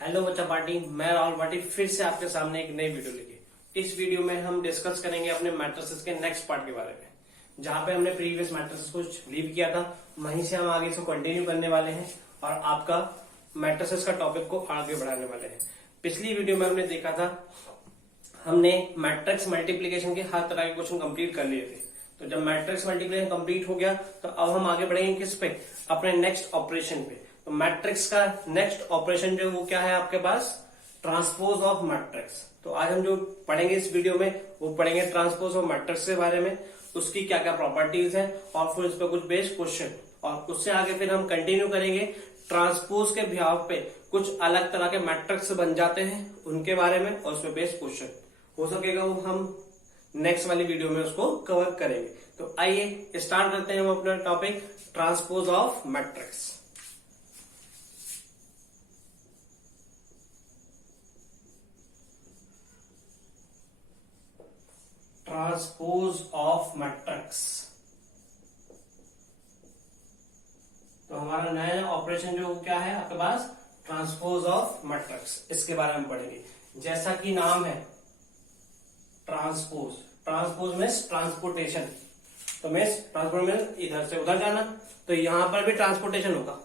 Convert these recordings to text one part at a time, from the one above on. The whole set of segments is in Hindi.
हेलो बच्चा पार्टी, मैं राहुल पार्टी फिर से आपके सामने एक नई वीडियो लेके। इस वीडियो में हम डिस्कस करेंगे अपने मैट्रिसेस के नेक्स्ट पार्ट के बारे में। जहां पे हमने प्रीवियस मैट्रिसेस को लीव किया था, वहीं से हम आगे इसको कंटिन्यू करने वाले हैं और आपका मैट्रिसेस का टॉपिक को आगे बढ़ाने वाले हैं। पिछली वीडियो में हमने देखा था, हमने मैट्रिक्स मल्टीप्लीकेशन के हर तरह के क्वेश्चन कंप्लीट कर लिए थे। तो जब मैट्रिक्स मल्टीप्लीकेशन कंप्लीट हो गया तो अब हम आगे बढ़ेंगे किस पे, अपने नेक्स्ट ऑपरेशन पे। तो मैट्रिक्स का नेक्स्ट ऑपरेशन जो वो क्या है आपके पास, ट्रांसपोज ऑफ मैट्रिक्स। तो आज हम जो पढ़ेंगे इस वीडियो में वो पढ़ेंगे ट्रांसपोज ऑफ मैट्रिक्स के बारे में, उसकी क्या क्या प्रॉपर्टीज है और फिर उस पर कुछ बेस्ड क्वेश्चन। और उससे आगे फिर हम कंटिन्यू करेंगे ट्रांसपोज के बिहाव पे कुछ अलग तरह के मैट्रिक्स बन जाते हैं उनके बारे में और उसमें बेस्ड क्वेश्चन हो सकेगा, वो हम नेक्स्ट वाली वीडियो में उसको कवर करेंगे। तो आइए स्टार्ट करते हैं हम अपना topic transpose of matrix. Transpose of matrix, तो हमारा नया ऑपरेशन जो क्या है आपके पास, ट्रांसपोज ऑफ मैट्रिक्स। इसके बारे में पढ़ेंगे। जैसा कि नाम है ट्रांसपोज, ट्रांसपोज मीन्स ट्रांसपोर्टेशन। तो मीन्स ट्रांसपोर्ट मीन्स इधर से उधर जाना, तो यहां पर भी ट्रांसपोर्टेशन होगा।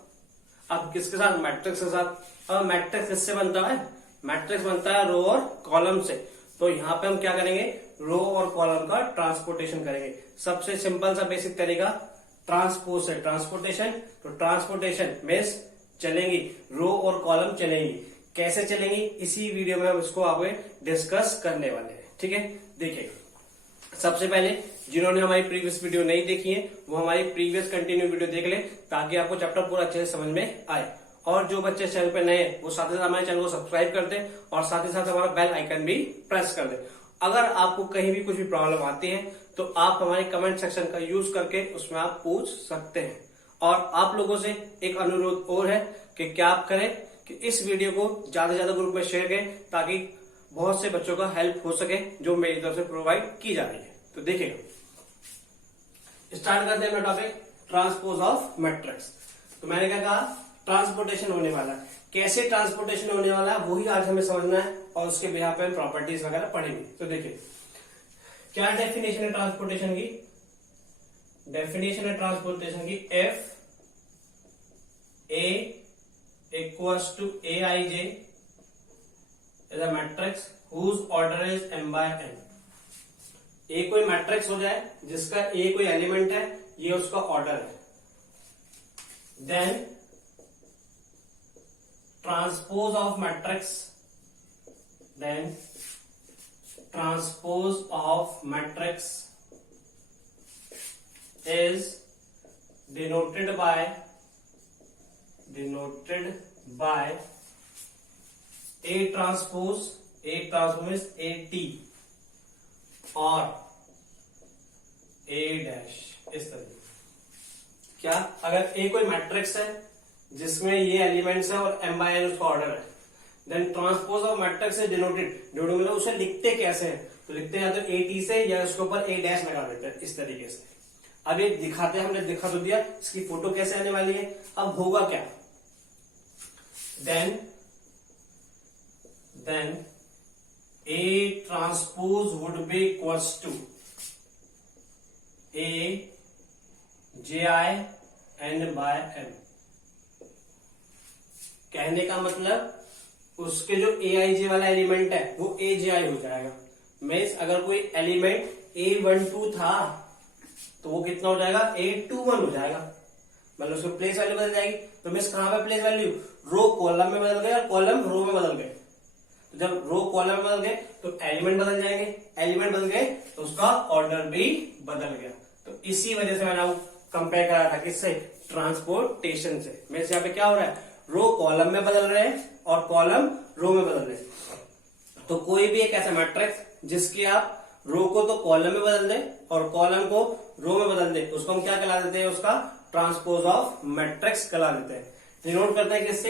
अब किसके साथ, मैट्रिक्स के साथ। अब मैट्रिक्स किससे बनता है, मैट्रिक्स बनता है रो और कॉलम से। तो यहाँ पे हम क्या करेंगे, रो और कॉलम का ट्रांसपोर्टेशन करेंगे। सबसे सिंपल सा बेसिक तरीका ट्रांसपोज से ट्रांसपोर्टेशन। तो ट्रांसपोर्टेशन मीन्स चलेंगी, रो और कॉलम चलेंगी। कैसे चलेंगी इसी वीडियो में हम इसको आगे डिस्कस करने वाले हैं। ठीक है, देखिए सबसे पहले जिन्होंने हमारी प्रीवियस वीडियो नहीं देखी है वो हमारी प्रीवियस कंटिन्यू वीडियो देख ले, ताकि आपको चैप्टर पूरा अच्छे से समझ में आए। और जो बच्चे चैनल पे नए हैं वो साथ ही साथ हमारे चैनल को सब्सक्राइब कर दें और साथ ही साथ हमारा बेल आइकन भी प्रेस कर दें। अगर आपको कहीं भी कुछ भी प्रॉब्लम आती है तो आप हमारे कमेंट सेक्शन का यूज करके उसमें आप पूछ सकते हैं। और आप लोगों से एक अनुरोध और है कि क्या आप करें कि इस वीडियो को ज्यादा से ज्यादा ग्रुप में शेयर करें, ताकि बहुत से बच्चों का हेल्प हो सके जो मेरी तरफ से प्रोवाइड की जा रही है। तो देखिएगा, स्टार्ट करते हैं अपना टॉपिक ट्रांसपोज ऑफ मैट्रिक्स। तो मैंने क्या कहा, ट्रांसपोर्टेशन होने वाला है। कैसे ट्रांसपोर्टेशन होने वाला है वही आज हमें समझना है और उसके बिहाफ पे प्रॉपर्टीज वगैरह पढ़ेंगे। तो देखिए क्या डेफिनेशन है ट्रांसपोर्टेशन की, डेफिनेशन है ट्रांसपोर्टेशन की, if A equals to A i j is a matrix whose order is m by n। A कोई मैट्रिक्स हो जाए जिसका ए कोई एलिमेंट है, ये उसका ऑर्डर है। Then transpose of matrix, then transpose of matrix is denoted by A transpose is AT और A dash। इस तरह क्या, अगर A कोई मैट्रिक्स है जिसमें ये एलिमेंट्स है और m by n उसका ऑर्डर है, देन ट्रांसपोज ऑफ मैट्रिक्स से डिनोटेड मतलब उसे लिखते कैसे हैं, तो लिखते हैं या तो AT से या उसके ऊपर A dash लगा देते हैं इस तरीके से। अब ये दिखाते हैं, हमने दिखा तो दिया, इसकी फोटो कैसे आने वाली है। अब होगा क्या, then A transpose would be equals to A ji n by m। कहने का मतलब उसके जो aij वाला एलिमेंट है वो aji हो जाएगा। मीन्स अगर कोई एलिमेंट A12 था तो वो कितना हो जाएगा, A21 हो जाएगा। मतलब उसमें प्लेस वैल्यू बदल जाएगी। तो मिस कहां पे प्लेस वैल्यू, रो कॉलम में बदल गए और कॉलम रो में बदल गए। तो जब रो कॉलम में बदल गए तो एलिमेंट बदल जाएंगे, एलिमेंट बदल गए तो उसका ऑर्डर भी बदल गया। तो इसी वजह से मैंने कंपेयर करा था किससे, ट्रांसपोर्टेशन से। मेरे यहाँ पे क्या हो रहा है, रो कॉलम में बदल रहे हैं और कॉलम रो में बदल रहे हैं। तो कोई भी एक ऐसा मैट्रिक्स जिसकी आप रो को तो कॉलम में बदल दें और कॉलम को रो में बदल दें, उसको हम क्या कहला देते हैं, उसका ट्रांसपोज ऑफ मैट्रिक्स कहला देते हैं। डिनोट करते हैं किससे,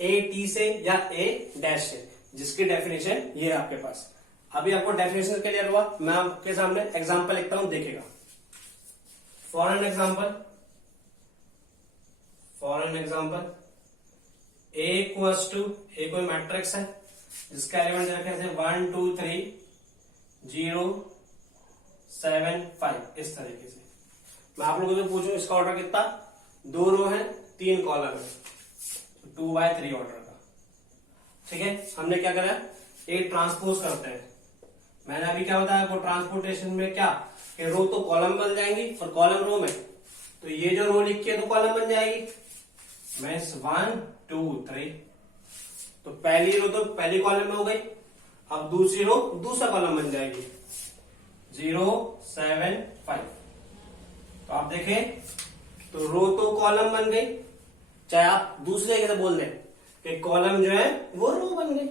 ए टी से या ए डैश से, जिसकी डेफिनेशन ये है आपके पास। अभी आपको डेफिनेशन क्लियर हुआ, मैं आपके सामने एग्जांपल लिखता हूं, देखेगा। For an example A equals to, A कोई मैट्रिक्स है जिसका एलिमेंट दे रखे हैं 1 2 3 0 7 5, इस तरीके से। मैं आप लोगों से पूछूं इसका ऑर्डर कितना, 2 रो है 3 कॉलम है, 2/3 ऑर्डर का। ठीक है, हमने क्या करा, एक ट्रांसपोज करते हैं। मैंने अभी क्या बताया आपको ट्रांसपोर्टेशन में, क्या कि रो तो कॉलम बन जाएंगी और कॉलम रो में, तो ये जो रो लिखी है तो कॉलम बन जाएगी। मीन्स 1 2 3, तो पहली रो तो पहली कॉलम में हो गई। अब दूसरी रो दूसरा कॉलम बन जाएगी 0 7 5। तो आप देखें तो रो तो कॉलम बन गई, चाहे आप दूसरे जगह से बोल दें कि कॉलम जो है वो रो बन गई।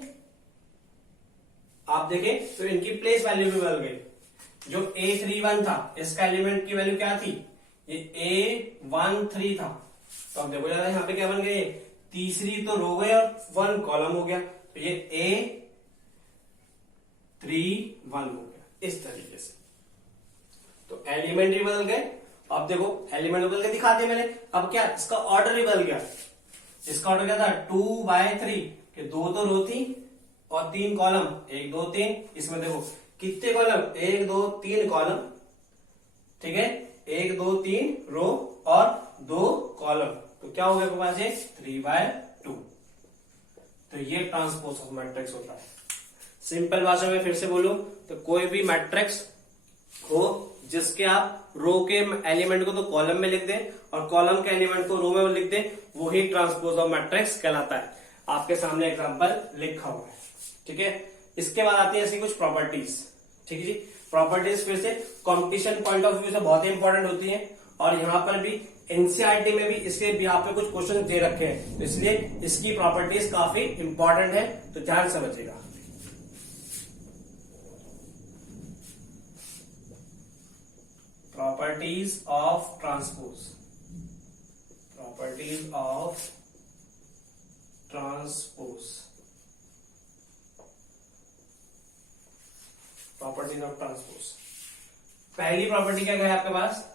आप देखें तो इनकी प्लेस वैल्यू भी बदल गई। जो A31 था इसका एलिमेंट की वैल्यू क्या थी, ये A13 था। तो अब देखो जरा यहाँ पे क्या बन गई, तीसरी तो रो गई और 1 कॉलम हो गया, तो ये A31 हो गया इस तरीके से। तो एलिमेंट भी बदल गए। अब देखो एलिमेंट बदल के दिखा दिया मैंने। अब क्या, इसका ऑर्डर भी बदल गया। इसका ऑर्डर क्या था 2/3, कि 2 तो रो थी और 3 कॉलम, 1 2 3। इसमें देखो कितने कॉलम, 1 2 3 कॉलम। ठीक है, 1 2 3 रो और 2 कॉलम, तो क्या हो गया आपके पास, ये 3/2। तो ये ट्रांसपोज ऑफ मैट्रिक्स होता है। सिंपल भाषा में फिर से बोलूं तो कोई भी मैट्रिक्स हो जिसके आप रो के एलिमेंट को तो कॉलम में लिख दें और कॉलम के एलिमेंट को रो में लिख दें, वो ही ट्रांसपोज ऑफ मैट्रिक्स कहलाता है। आपके सामने एग्जांपल लिखा हुआ है। ठीक है, इसके बाद आती है ऐसी कुछ प्रॉपर्टीज। ठीक है जी, प्रॉपर्टीज फिर से कॉम्पिटिशन पॉइंट ऑफ व्यू से बहुत ही इंपॉर्टेंट होती है, और यहाँ पर भी एनसीईआरटी में भी इसके यहाँ पे कुछ क्वेश्चन दे रखे हैं, तो इसलिए इसकी प्रॉपर्टीज काफी इंपॉर्टेंट है, तो ध्यान समझिएगा। Properties of transpose, properties of transpose, properties of transpose. पहली प्रॉपर्टी क्या है आपके पास,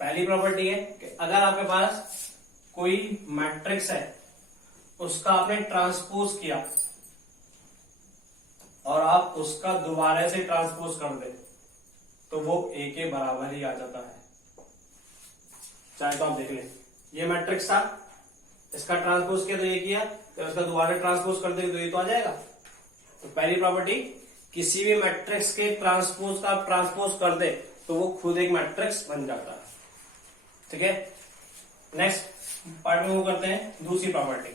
पहली प्रॉपर्टी है कि अगर आपके पास कोई मैट्रिक्स है उसका आपने ट्रांसपोज किया और आप उसका दोबारा से ट्रांसपोज कर दे तो वो ए के बराबर ही आ जाता है। चाहे तो आप देख लें, ये मैट्रिक्स था, इसका ट्रांसपोज किया तो ये किया, तो इसका दोबारा ट्रांसपोज कर देंगे तो ये तो आ जाएगा। तो पहली प्रॉपर्टी, किसी भी मैट्रिक्स के ट्रांसपोज का आप ट्रांसपोज कर दे तो वो खुद एक मैट्रिक्स बन जाता है। ठीक है, नेक्स्ट पार्ट में वो करते हैं दूसरी प्रॉपर्टी।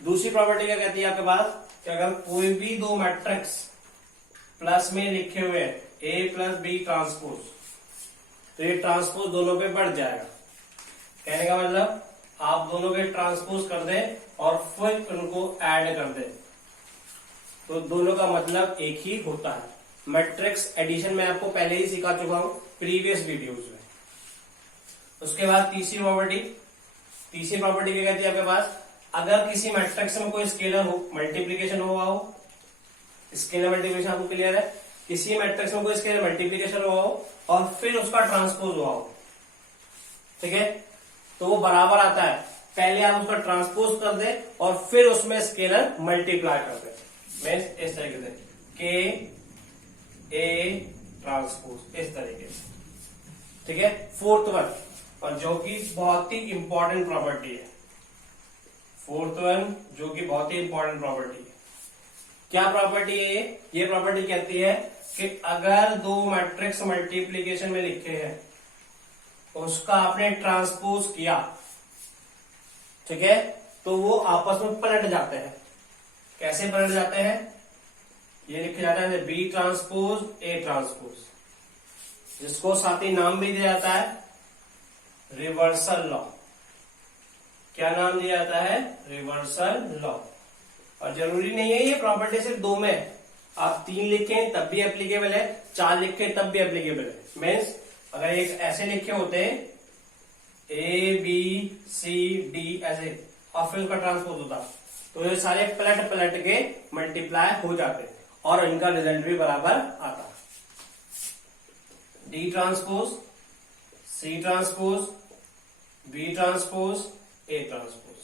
दूसरी प्रॉपर्टी क्या कहती है आपके पास कि अगर कोई भी दो मैट्रिक्स प्लस में लिखे हुए हैं ए प्लस बी ट्रांसपोज, तो ये ट्रांसपोज दोनों पे बढ़ जाएगा। कहने का मतलब आप दोनों के ट्रांसपोज कर दें और फिर उनको ऐड कर दें तो दोनों का मतलब एक ही होता है। मैट्रिक्स एडिशन में आपको पहले ही सिखा चुका हूं प्रीवियस वीडियोज में। उसके बाद तीसरी प्रॉपर्टी, तीसरी प्रॉपर्टी क्या कहती है आपके पास, अगर किसी मैट्रिक्स में कोई स्केलर हो, मल्टीप्लीकेशन हुआ हो, स्केलर मल्टीप्लीकेशन आपको क्लियर है, किसी मैट्रिक्स में कोई स्केलर मल्टीप्लीकेशन हुआ हो और फिर उसका ट्रांसपोज हुआ हो, ठीक है, तो वो बराबर आता है। पहले आप उसका ट्रांसपोज कर दे और फिर उसमें स्केलर मल्टीप्लाई कर दे। मीन्स इस तरीके से के ए ट्रांसपोज, इस तरीके से। ठीक है, फोर्थ वन, और जो कि बहुत ही इंपॉर्टेंट प्रॉपर्टी है, फोर्थ वन जो कि बहुत ही इंपॉर्टेंट प्रॉपर्टी है। क्या प्रॉपर्टी है ये प्रॉपर्टी कहती है कि अगर दो मैट्रिक्स मल्टीप्लीकेशन में लिखे हैं उसका आपने ट्रांसपोज किया, ठीक है, तो वो आपस में पलट जाते हैं। कैसे पलट जाते हैं, ये लिखा जाता है बी ट्रांसपोज ए ट्रांसपोज, जिसको साथ ही नाम भी दिया जाता है रिवर्सल लॉ। क्या नाम दिया जाता है, रिवर्सल लॉ। और जरूरी नहीं है ये प्रॉपर्टी सिर्फ दो में, आप 3 लिखें तब भी एप्लीकेबल है, 4 लिखें तब भी एप्लीकेबल है। मीन्स अगर एक ऐसे लिखे होते ए बी सी डी ऐसे और फिर उसका ट्रांसपोज होता तो ये सारे पलट पलट के मल्टीप्लाई हो जाते और इनका रिजल्ट भी बराबर आता। D transpose, C transpose, B transpose, A transpose.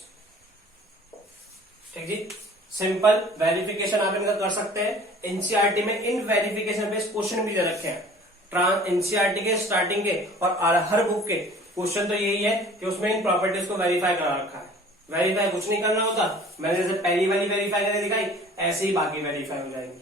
ठीक जी। सिंपल वेरिफिकेशन आप इनका कर सकते हैं। एनसीईआरटी में इन वेरिफिकेशन बेस्ड क्वेश्चन भी दे रखे हैं, एनसीईआरटी के स्टार्टिंग के और हर बुक के क्वेश्चन तो यही है कि उसमें इन प्रॉपर्टीज को वेरीफाई करा रखा है। वेरीफाई कुछ नहीं करना होता, मैंने जैसे पहली वाली वेरीफाई करके दिखाई ऐसे ही बाकी वेरीफाई हो जाएंगे।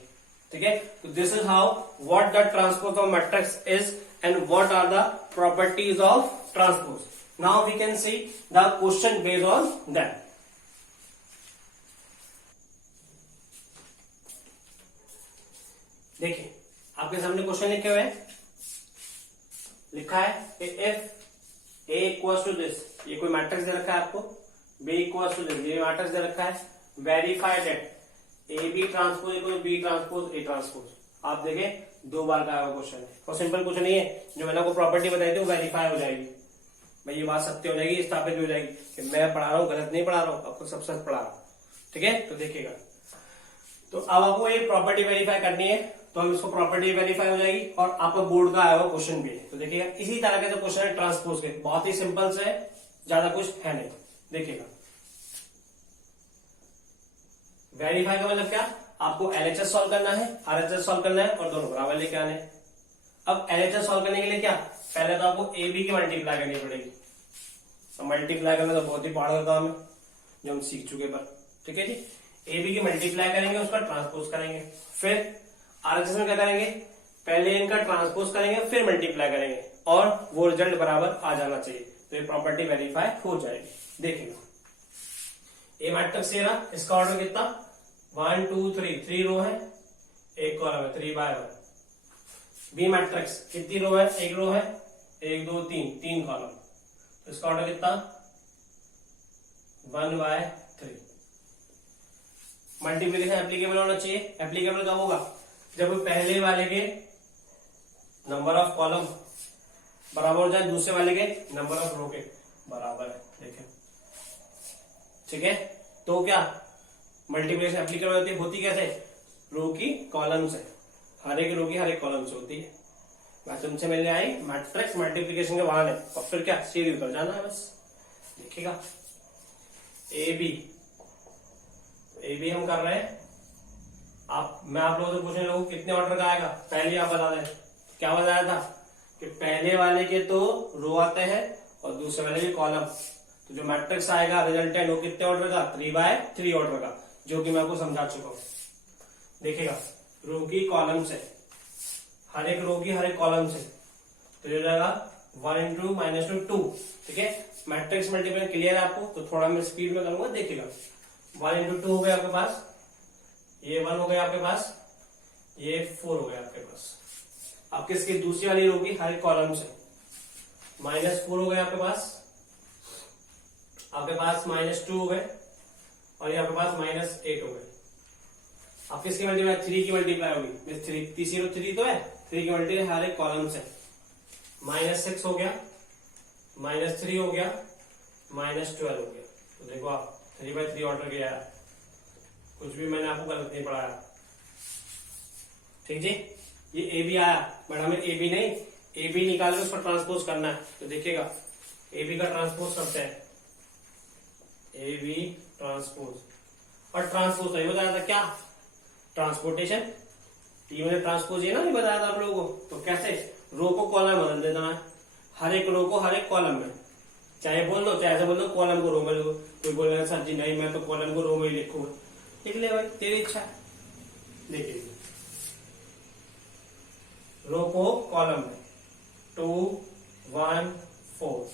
ठीक है, तो this is how what the transpose of matrix is and what are the properties of transpose. Now we can see the question based on that. देखिए आपके सामने क्वेश्चन लिखे हुए हैं, लिखा है कि if A equals to this, ये कोई मैट्रिक्स दे रखा है आपको, B इक्वल्स टू दिस, ये मैट्रिक्स दे रखा है, verify that A B transpose equal B transpose A transpose. आप देखें 2 बार का आया क्वेश्चन है और सिंपल क्वेश्चन नहीं है, जो मैंने आपको प्रॉपर्टी बताई थी वो वेरीफाई हो जाएगी। भाई ये बात सत्य हो जाएगी, स्थापित भी हो जाएगी कि मैं पढ़ा रहा हूँ, गलत नहीं पढ़ा रहा हूँ, आपको सब सच पढ़ा रहा हूँ। ठीक है, तो देखिएगा, तो अब आपको ये प्रॉपर्टी वेरीफाई करनी है, तो हम इसको प्रॉपर्टी वेरीफाई हो जाएगी और आपका बोर्ड का आया हुआ क्वेश्चन भी है। तो देखिएगा इसी तरह के जो क्वेश्चन है ट्रांसपोज के, बहुत ही सिंपल से, ज्यादा कुछ है नहीं। देखिएगा वेरीफाई का मतलब क्या, आपको एलएचएस सॉल्व करना है, आरएचएस सॉल्व करना है और दोनों बराबर लेके आने हैं। अब एलएचएस सॉल्व करने के लिए क्या, पहले तो आपको ए बी की मल्टीप्लाई करनी पड़ेगी। तो मल्टीप्लाई करना तो बहुत ही पहाड़ का काम है जो हम सीख चुके पर। ठीक है जी, ए बी की मल्टीप्लाई करेंगे, उसका ट्रांसपोज करेंगे, फिर आरएचएस में क्या करेंगे, पहले इनका ट्रांसपोज करेंगे फिर मल्टीप्लाई करेंगे और वो रिजल्ट बराबर आ जाना चाहिए, तो ये प्रॉपर्टी वेरीफाई हो जाएगी। देखिएगा ए मैट्रिक्स ये रहा, इसका ऑर्डर कितना 1 2 3, 3 रो है, एक कॉलम है 3 बाय 1। बी मैट्रिक्स कितनी रो है, एक रो है, 1 2 3, 3 कॉलम, तो इसका ऑर्डर कितना 1 बाय 3। मल्टीप्लीकेशन एप्लीकेबल होना चाहिए, एप्लीकेबल कब होगा, जब पहले वाले के नंबर ऑफ कॉलम बराबर हो जाए दूसरे वाले के नंबर ऑफ रो के बराबर है। देखें, ठीक है, तो क्या मल्टीप्लिकेशन एप्लीकेबल होती कैसे, रो की कॉलम से, हर एक रो की हर एक कॉलम से होती है। मैं तुमसे मिलने आई मैट्रिक्स मल्टीप्लिकेशन के बहाने, और फिर क्या सीधे उतर जाना है बस। देखिएगा ए बी हम कर रहे हैं, मैं आप लोगों से पूछने लगूं कितने ऑर्डर का आएगा, पहले आप बता दें। क्या बताया था कि पहले वाले के तो रो आते हैं और दूसरे वाले के कॉलम, तो जो मैट्रिक्स आएगा रिजल्टेंट वो कितने ऑर्डर का, 3 बाय 3 ऑर्डर का, जो कि मैं आपको समझा चुका हूं। देखिएगा रो की कॉलम से, हर एक रो की हर एक कॉलम से, तो हो जाएगा 1 इंटू -2। ठीक है, मैट्रिक्स मल्टीप्लाई क्लियर है आपको, तो थोड़ा मैं स्पीड में करूंगा। देखिएगा 1 इंटू 2 हो गया आपके पास, ये 1 हो गया आपके पास, ये 4 हो गया आपके पास। अब किसकी, दूसरी वाली रो की हर एक कॉलम से -4 हो गया आपके पास -2 हो गए और यहाँ पे पास -8 हो गए। अब किसकी मल्टीप्लाई, 3 की मल्टीप्लाई होगी, 3 तीसरी रो 3 तो है, 3 की मल्टीप्लाई हर एक कॉलम से, -6 हो गया, -3 हो गया, -12 हो गया। तो देखो आप 3 बाय 3 ऑर्डर किया है, कुछ भी मैंने आपको गलत नहीं पढ़ाया। ठीक जी, ये ए बी आया, बट हमें ए बी नहीं, ए बी निकाल के उसको ट्रांसपोज करना है। तो देखिएगा ए बी का ट्रांसपोज करते हैं, ए बी ट्रांसपोज, और ट्रांसपोज तो ये बताया था क्या, ट्रांसपोर्टेशन, ये मैंने ट्रांसपोज ये ना नहीं बताया था आप लोगों को। तो कैसे, रो को कॉलम बदल देता है, हर एक रो को हर एक कॉलम में, चाहे बोल दो चाहे ऐसे बोल दो कॉलम को रो में लिखो। कोई बोलेगा सर जी नहीं मैं तो कॉलम को रो में ही लिखूंगा, लिख ले भाई तेरी इच्छा। देखिए रो को कॉलम में 2 1 4,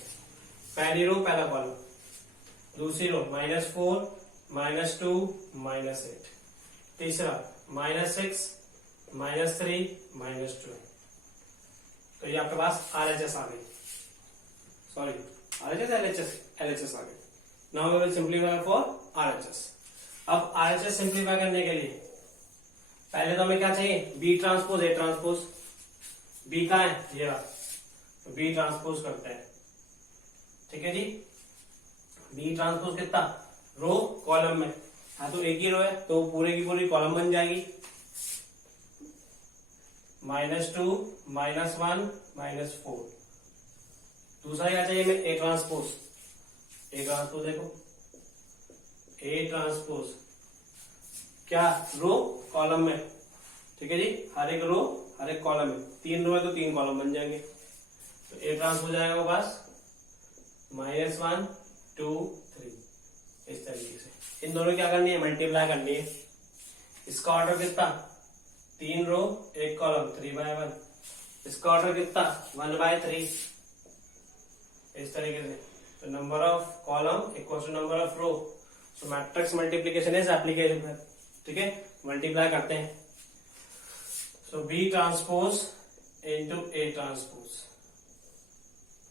पहली रो पहला कॉलम, दूसरी रो -4 -2 -8, तीसरा -6 -3 -2। तो ये आपके पास आरएचएस आ गई, सॉरी आरएचएस एलएचएस आ गई। Now we will simplify for RHS. अब आरएचएस सिंप्लीफाई करने के लिए पहले तो हमें क्या चाहिए, B transpose A transpose. B का है ये रहा, तो बी ट्रांसपोज करते हैं। ठीक है जी, बी ट्रांसपोज कितना, रो कॉलम में, हाँ तो एक ही रो है तो पूरे की पूरी कॉलम बन जाएगी, -2 -1 -4। दूसरा क्या चाहिए हमें, ए ट्रांसपोज। ए ट्रांसपोज देखो, ए ट्रांसपोज क्या रो कॉलम में, ठीक है जी, हर एक रो हर एक कॉलम में, 3 रो है तो 3 कॉलम बन जाएंगे। तो ए ट्रांस हो जाएगा वो पास -1 2 3 इस तरीके से। इन दोनों क्या करनी है, मल्टीप्लाई करनी है। इसका ऑर्डर कितना, 3 रो 1 कॉलम 3/1। इसका ऑर्डर कितना 1/3 इस तरीके से। तो number of column equal to number of row. So matrix multiplication is application, ठीक है, मल्टीप्लाई करते हैं। So B transpose into A transpose,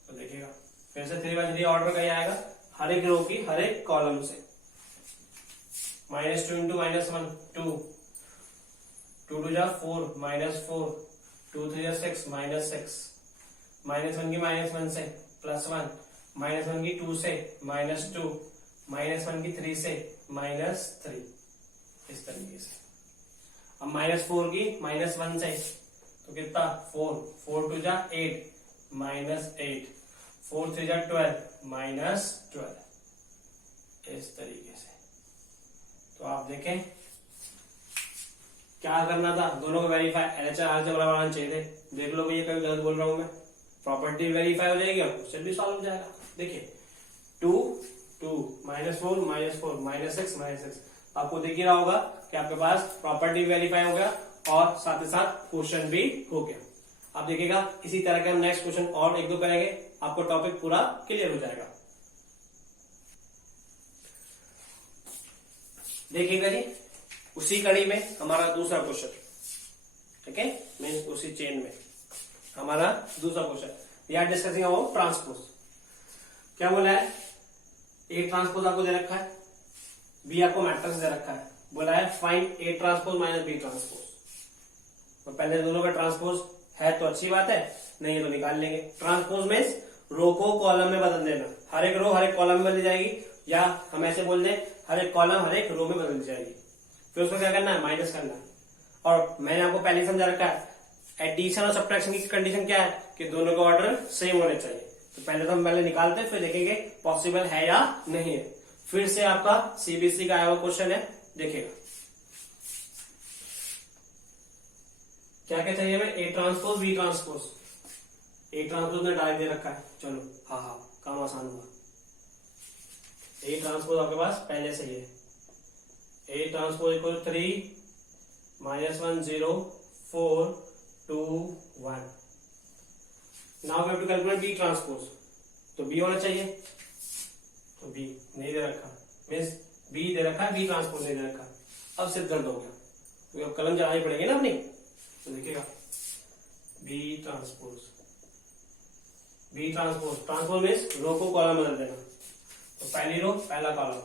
तो देखिएगा फिर से 3/3 ऑर्डर का ही आएगा हर एक रो की हर एक कॉलम से। -2 इंटू -1 2 2 2 जा 4 -4 2 3 जा 6 -6 -1 की -1 से +1 -1 की 2 से -2 -1 की 3 से -3 इस तरीके से। अब -4 की -1 से तो कितना 4 4 2 जा 8 -8 4 3 जा 12 -12 इस तरीके से। तो आप देखें क्या करना था, दोनों को वेरीफाई LHS RHS बराबर आना चाहिए थे। देख लो भैया कभी गलत बोल रहा हूं मैं, प्रॉपर्टी वेरीफाई हो जाएगी और क्वेश्चन भी सॉल्व हो जाएगा। देखिए 2 2 -4 -4 -6 -6 आपको दिख ही रहा होगा कि आपके पास प्रॉपर्टी वेरीफाई हो गया और साथ ही साथ क्वेश्चन भी हो गया। आप देखिएगा इसी तरह के हम नेक्स्ट क्वेश्चन और 1-2 करेंगे, आपको टॉपिक पूरा क्लियर हो जाएगा। देखिएगा जी उसी कड़ी में हमारा दूसरा क्वेश्चन, ठीक है, मीन्स उसी चेन में हमारा दूसरा question, we are discussing about transpose. क्या बोला है, ए ट्रांसपोज आपको दे रखा है, बी आपको मैट्रिक्स दे रखा है, बोला है find A transpose minus B transpose. तो पहले दोनों का ट्रांसपोज है तो अच्छी बात है, नहीं है तो निकाल लेंगे। ट्रांसपोज मीन्स रो को कॉलम में बदल देना, हर एक रो हर एक कॉलम में बदल जाएगी, या हम ऐसे बोल दें हर एक कॉलम हर एक रो में बदल जाएगी। फिर उसको क्या करना है, माइनस करना है। और मैंने आपको पहले ही समझा रखा है एडिशन और सब्ट्रैक्शन की कंडीशन क्या है कि दोनों का ऑर्डर सेम होने चाहिए। तो पहले तो हम पहले निकालते हैं, फिर देखेंगे पॉसिबल है या नहीं है। फिर से आपका सीबीएसई का आया हुआ क्वेश्चन है, देखिएगा क्या क्या चाहिए हमें, A transpose B transpose. A transpose ने डायरेक्ट दे रखा है, चलो हाँ काम आसान हुआ। ए ट्रांसपोज आपके पास पहले से ही है, A transpose equal 3 -1 0 4 2 1। Now we have to calculate B transpose, तो बी होना चाहिए, तो बी नहीं दे रखा, मीन्स बी दे रखा है, बी ट्रांसपोज नहीं दे रखा। अब सिर्फ दर्द हो गया, तो अब कलम चलानी पड़ेगी ना अपनी। तो देखिएगा B transpose, B transpose, transpose means row को कॉलम बदल देना। तो पहली रो पहला कॉलम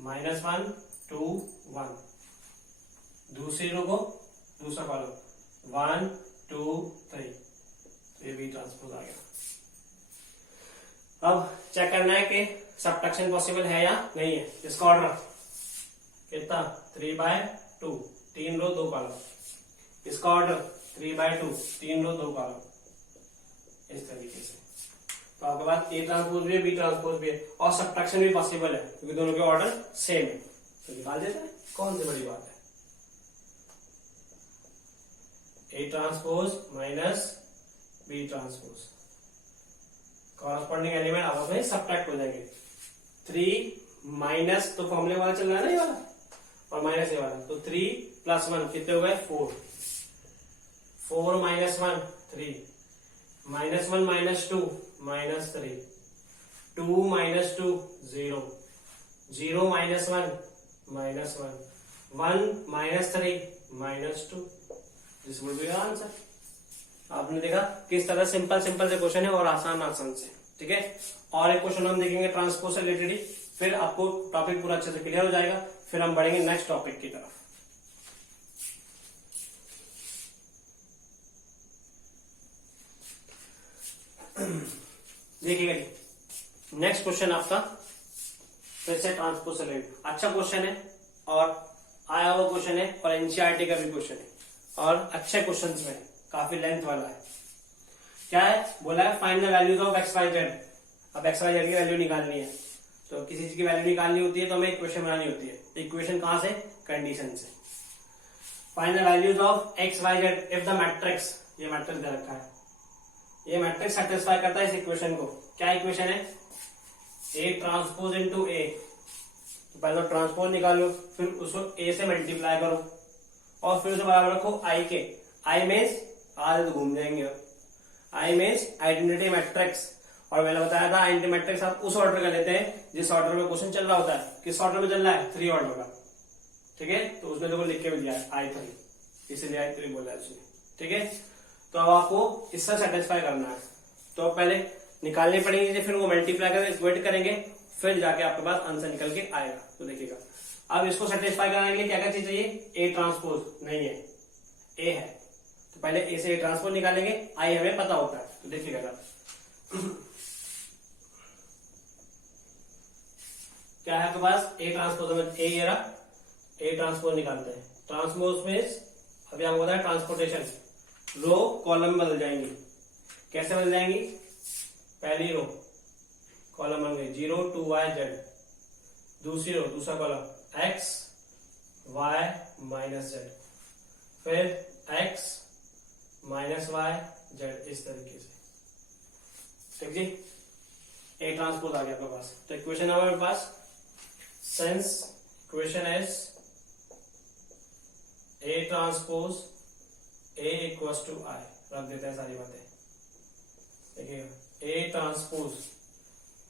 -1 2 1, दूसरी रो को दूसरा कॉलम 1 2 3, तो ये बी ट्रांसपोज आ गया। अब चेक करना है कि सब्ट्रैक्शन पॉसिबल है या नहीं है। इसका ऑर्डर कितना 3/2, 3 रो 2 कॉलम। इसका ऑर्डर 3/2, 3 रो 2 कॉलम, इस तरीके से। तो आपके पास ए ट्रांसपोज भी है, बी ट्रांसपोज भी है, और सब्ट्रैक्शन भी पॉसिबल है क्योंकि दोनों के ऑर्डर सेम है। तो निकाल देते हैं, कौन सी बड़ी बात है। A transpose minus B transpose, corresponding element आपस में सब्ट्रैक्ट हो जाएंगे। 3 माइनस, तो फॉर्मूले वाला चल रहा है ना ये वाला, और माइनस ये वाला, तो 3 + 1 कितने हो गए 4, 4 - 1 3, -1 - 2 -3, 2 - 2 0, 0 - 1 -1, 1 - 3 -2। This would be answer. आपने देखा किस तरह सिंपल सिंपल से क्वेश्चन है और आसान आसान से, ठीक है। और एक क्वेश्चन हम देखेंगे ट्रांसपोज से रिलेटेड ही, फिर आपको टॉपिक पूरा अच्छे से क्लियर हो जाएगा। फिर हम बढ़ेंगे नेक्स्ट टॉपिक की तरफ। देखिएगा नेक्स्ट क्वेश्चन आपका फिर से ट्रांसपोज से रिलेटेड, अच्छा क्वेश्चन है और आया हुआ क्वेश्चन है और एनसीईआरटी का भी क्वेश्चन है और अच्छे क्वेश्चंस में काफी लेंथ वाला है। क्या है, बोला है find the values of XYZ। अब XYZ की वैल्यू निकालनी है, तो किसी चीज की वैल्यू निकालनी होती है तो हमें इक्वेशन बनानी होती है। इक्वेशन कहां से? कंडीशन से। Find the values of x y z if the matrix, ये मैट्रिक्स दे रखा है, ये मैट्रिक्स सेटिस्फाई करता है इस इक्वेशन को। क्या इक्वेशन है? ए ट्रांसपोज इनटू ए। पहले ट्रांसपोज निकालो, फिर उसको ए से मल्टीप्लाई करो और फिर उसे बराबर रखो आई के। आई मीन्स आज तो घूम जाएंगे, आई मीन्स आइडेंटिटी मैट्रिक्स। और मैंने बताया था आइडेंटिटी मैट्रिक्स आप उस ऑर्डर का लेते हैं जिस ऑर्डर में क्वेश्चन चल रहा होता है। किस ऑर्डर में चल रहा है? 3 ऑर्डर का। ठीक है, तो उसमें देखो लिख के मिल दिया है I3, इसीलिए I3 बोला है उसने। ठीक है, तो अब आपको इससे सेटिस्फाई करना है, तो पहले निकालनी पड़ेगी, फिर वो मल्टीप्लाई करके इक्वेट करेंगे, फिर जाके आपके पास आंसर निकल के आएगा। तो देखिएगा, अब इसको सेटिस्फाई कराने के लिए क्या क्या चीज चाहिए? ए ट्रांसपोज नहीं है, ए है, तो पहले ए से ए ट्रांसपोज निकालेंगे, आई हमें पता होता है। तो देखिएगा क्या है आपके पास? ए ट्रांसपोज में ए ये रहा, ए ट्रांसपोज निकालते हैं। ट्रांसपोज में अभी आपको बताया ट्रांसपोर्टेशन, रो कॉलम बदल जाएंगी। कैसे बदल जाएंगी? पहली रो कॉलम बन गई 0 2 y z, दूसरी रो दूसरा column x y minus z, फिर x माइनस y z, इस तरीके से। ठीक जी, ए ट्रांसपोज आ गया आपके पास। तो इक्वेशन हमारे पास, since equation is A transpose A equals to I, रख देते हैं सारी बातें। देखिएगा, ए ट्रांसपोज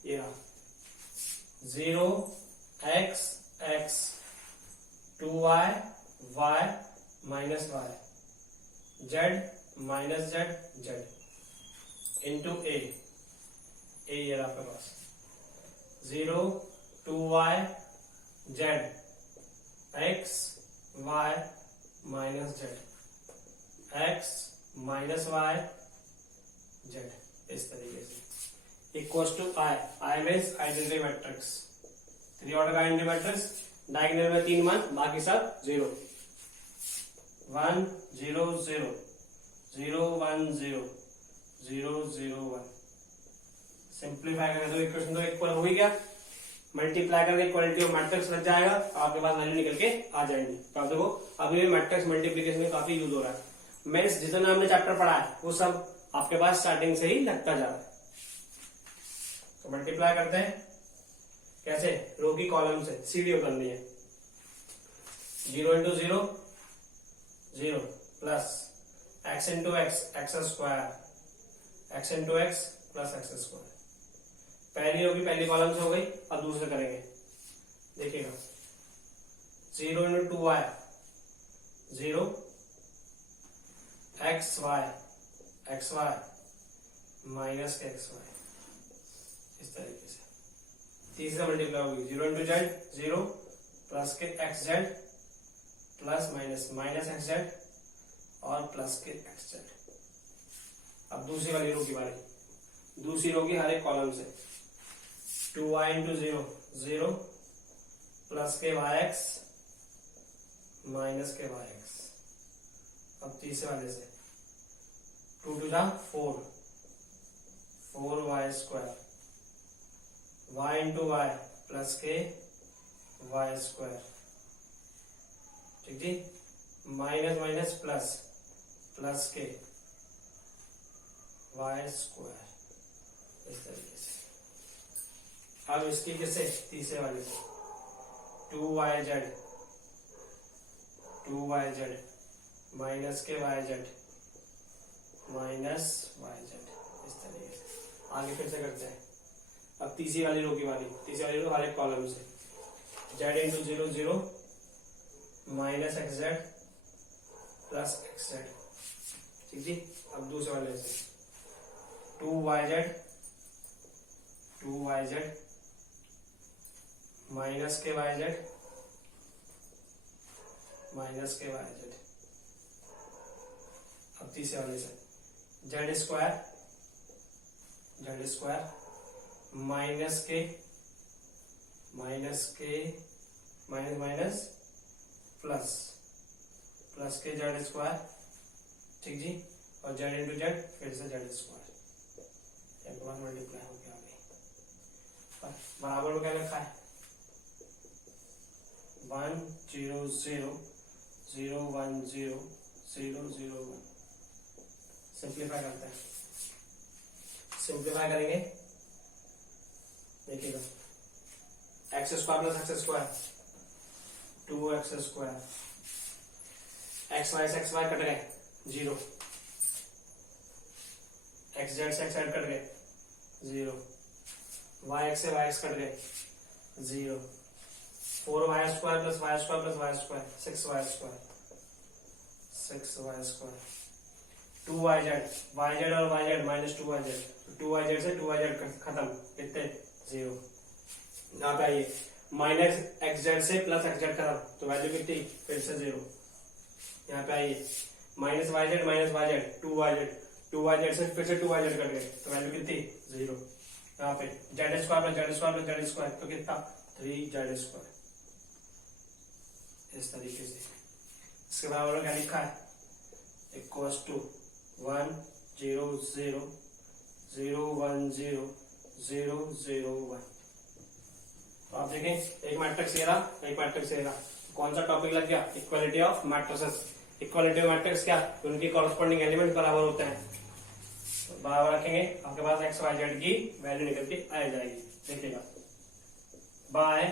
ये रहा 0 x x 2y y minus y z minus z z into A ये रहा आपके पास 0 2y z x y minus z x minus y z, इस तरीके से equals to I means identity matrix. 3 order का आइडेंटिटी मैट्रिक्स, डायगोनल में 3 मान, बाकी सब 0 1 0 0 0 1 0 0 0 1। सिंप्लीफाई करें तो इक्वेशन तो इक्वल हो ही गया, मल्टीप्लाई करके क्वालिटी ऑफ मैट्रिक्स लग जाएगा, आपके पास वैल्यू निकल के आ जाएंगी। तो आप देखो अभी मैट्रिक्स मल्टीप्लीकेशन में काफी यूज हो रहा है। मीन्स जितना हमने चैप्टर पढ़ा है वो सब आपके पास स्टार्टिंग से ही लगता जा रहा है। तो मल्टीप्लाई करते हैं कैसे? रो की कॉलम से सीढ़ी करनी है। 0 into 0 0 plus x into x x square, x into x plus x square. पहली होगी, पहली कॉलम से हो गई। अब दूसरे करेंगे, देखिएगा 0 into 2y 0 x y minus के एक्स वाई, इस तरीके से। तीसरा मल्टीप्लाई होगी 0 इंटू जेड 0 प्लस के x z plus minus minus x z और प्लस के एक्स जेड। अब दूसरी वाली रो की बारी, दूसरी रो की हर एक कॉलम से 2y इंटू 0 0 प्लस के वाई एक्स माइनस के वाई एक्स। अब तीसरे वाले से 2 टू जा 4 4y square, y into y plus के वाई स्क्वायर। ठीक जी, माइनस माइनस प्लस प्लस के वाई स्क्वायर, इस तरीके से। अब इसकी किससे? तीसरे वाले से 2yz माइनस के yz माइनस yz, इस तरीके से। आगे फिर से करते हैं। अब तीसरी वाली रो की बारी, तीसरी वाली रो हर एक कॉलम से z into 0 0 minus x z plus x Z. ठीक जी, अब दूसरे वाले से 2yz माइनस के yz माइनस के yz। अब तीसरे वाले से जेड स्क्वायर माइनस के माइनस माइनस प्लस के जेड स्क्वायर। ठीक जी, और जेड इंटू जेड फिर से जेड स्क्वायर, मल्टीप्लाई हो गया। बराबर में क्या लिखा है 1 0 0 0 1 0 0 0 1। सिंप्लीफाई करते हैं, सिंप्लीफाई करेंगे, देखिएगा x square plus x square 2x square, x y कट गए 0, एक्स जेड से एक्स जेड कट गए 0, वाई एक्स से वाई एक्स कट गए 0, 4y square plus y square plus y square 6y square 6y square, 2yz और yz माइनस 2yz, 2yz से 2yz खत्म, कितने 0। यहाँ पे आइए माइनस xz से प्लस xz खत्म, तो वैल्यू कितनी फिर से 0। यहाँ पे आइए माइनस yz 2yz से फिर से 2yz कट गए, तो वैल्यू कितनी 0। यहाँ पे Z square plus Z square तो कितना 3z स्क्वायर। इस तरीके से इसके बराबर क्या लिखा है इक्वल्स टू 1 0 0 0 1 0 0 0 1। तो आप देखें एक मैट्रिक्स ये रहा, एक मैट्रिक्स ये रहा, कौन सा टॉपिक लग गया equality of matrices. Equality of matrix क्या, उनकी कॉरस्पॉन्डिंग एलिमेंट बराबर होते हैं, तो बराबर रखेंगे, आपके पास एक्स वाई जेड की वैल्यू निकल के आ जाएगी। देखिएगा by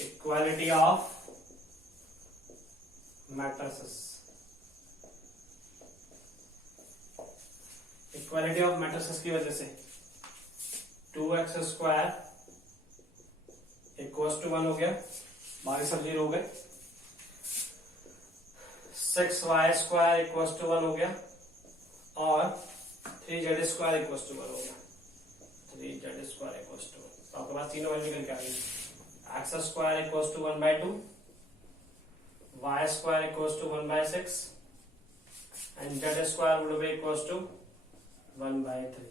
equality of matrices, equality of matrices की वजह से 2x स्क्वायर इक्वल्स टू 1 हो गया, बाकी सब 0 हो गए, 6y स्क्वायर इक्वल्स टू 1 हो गया, और 3z स्क्वायर इक्वल्स टू 1 हो गया, 3z स्क्वायर इक्वल्स टू 1। तो आपके पास तीनों वैल्यू निकल के आ गई, x square equals to 1/2, y square equals to 1/6 and z square would be equals to 1/3.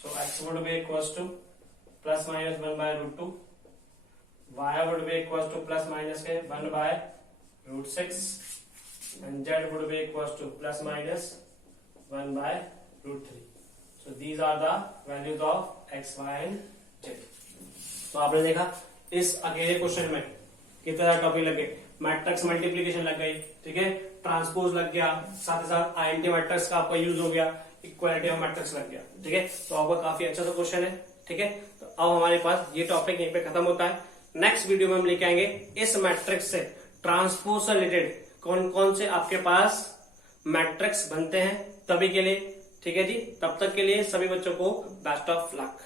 So x would be equals to plus minus 1/√2, y would be equals to plus minus 1/√6 and z would be equals to plus minus 1/√3. So these are the values of x, y and z. तो आपने देखा इस अकेले क्वेश्चन में कितना टॉपिक लगे, मैट्रिक्स मल्टीप्लीकेशन लग गई, ठीक है, ट्रांसपोज लग गया, साथ ही साथ आईएनटी मैट्रिक्स का आपका यूज हो गया, इक्वालिटी ऑफ मैट्रिक्स लग गया, ठीक है। तो आपका काफी अच्छा सा क्वेश्चन है, ठीक है। तो अब हमारे पास ये टॉपिक यहीं पे खत्म होता है। नेक्स्ट वीडियो में हम लेके आएंगे इस मैट्रिक्स से ट्रांसपोज से रिलेटेड कौन कौन से आपके पास मैट्रिक्स बनते हैं तभी के लिए, ठीक है जी। तब तक के लिए सभी बच्चों को बेस्ट ऑफ लक।